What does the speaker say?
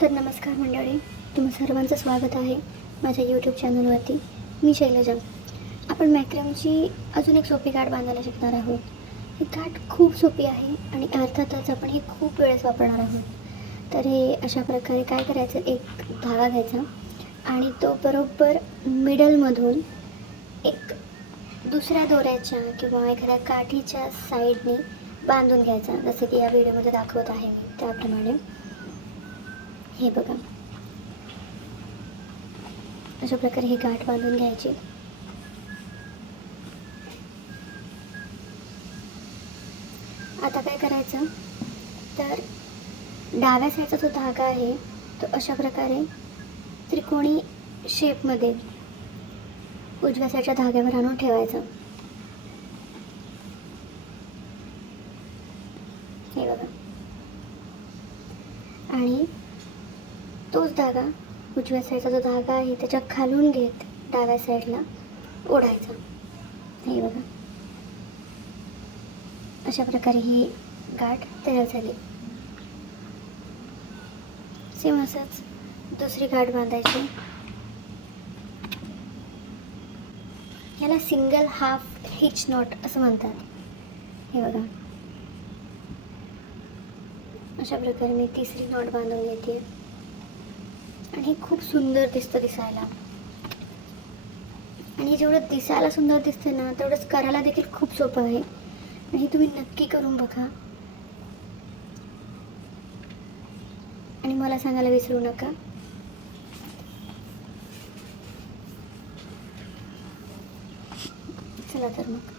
तर नमस्कार मंडळी, तुम्हा सर्वांचं स्वागत आहे माझ्या यूट्यूब चॅनलवरती. मी शैलजा. आपण मॅक्रमची अजून एक सोपी गाठ बांधायला शिकणार आहोत. ही गाठ खूप सोपी आहे आणि अर्थातच आपण ही खूप वेळेस वापरणार आहोत. तर हे अशा प्रकारे काय करायचं, एक धागा घ्यायचा आणि तो बरोबर मिडलमधून एक दुसऱ्या दोऱ्याच्या किंवा एखाद्या काठीच्या साईडने बांधून घ्यायचा, जसं की या व्हिडिओमध्ये दाखवत आहे मी त्याप्रमाणे. हे बघा, अशा प्रकारे ही गाठ बांधून घ्यायची. आता काय करायचं, तर डाव्या साईडचा जो धागा आहे तो अशा प्रकारे त्रिकोणी शेपमध्ये उजव्या साईडच्या धाग्यावर आणून ठेवायचं. हे बघा, आणि तोच धागा उजव्या साईडचा जो धागा आहे त्याच्या खालून घेत डाव्या साईडला ओढायचा. हे बघा, अशा प्रकारे ही गाठ तयार झाली. सेम असंच दुसरी गाठ बांधायची. याला सिंगल हाफ हिच नॉट असं म्हणतात. हे बघा, अशा प्रकारे मी तिसरी नॉट बांधून घेते आणि हे खूप सुंदर दिसतं दिसायला. आणि जेवढं दिसायला सुंदर दिसतं ना, तेवढंच करायला देखील खूप सोपं आहे. आणि तुम्ही नक्की करून बघा आणि मला सांगायला विसरू नका. चला तर मग.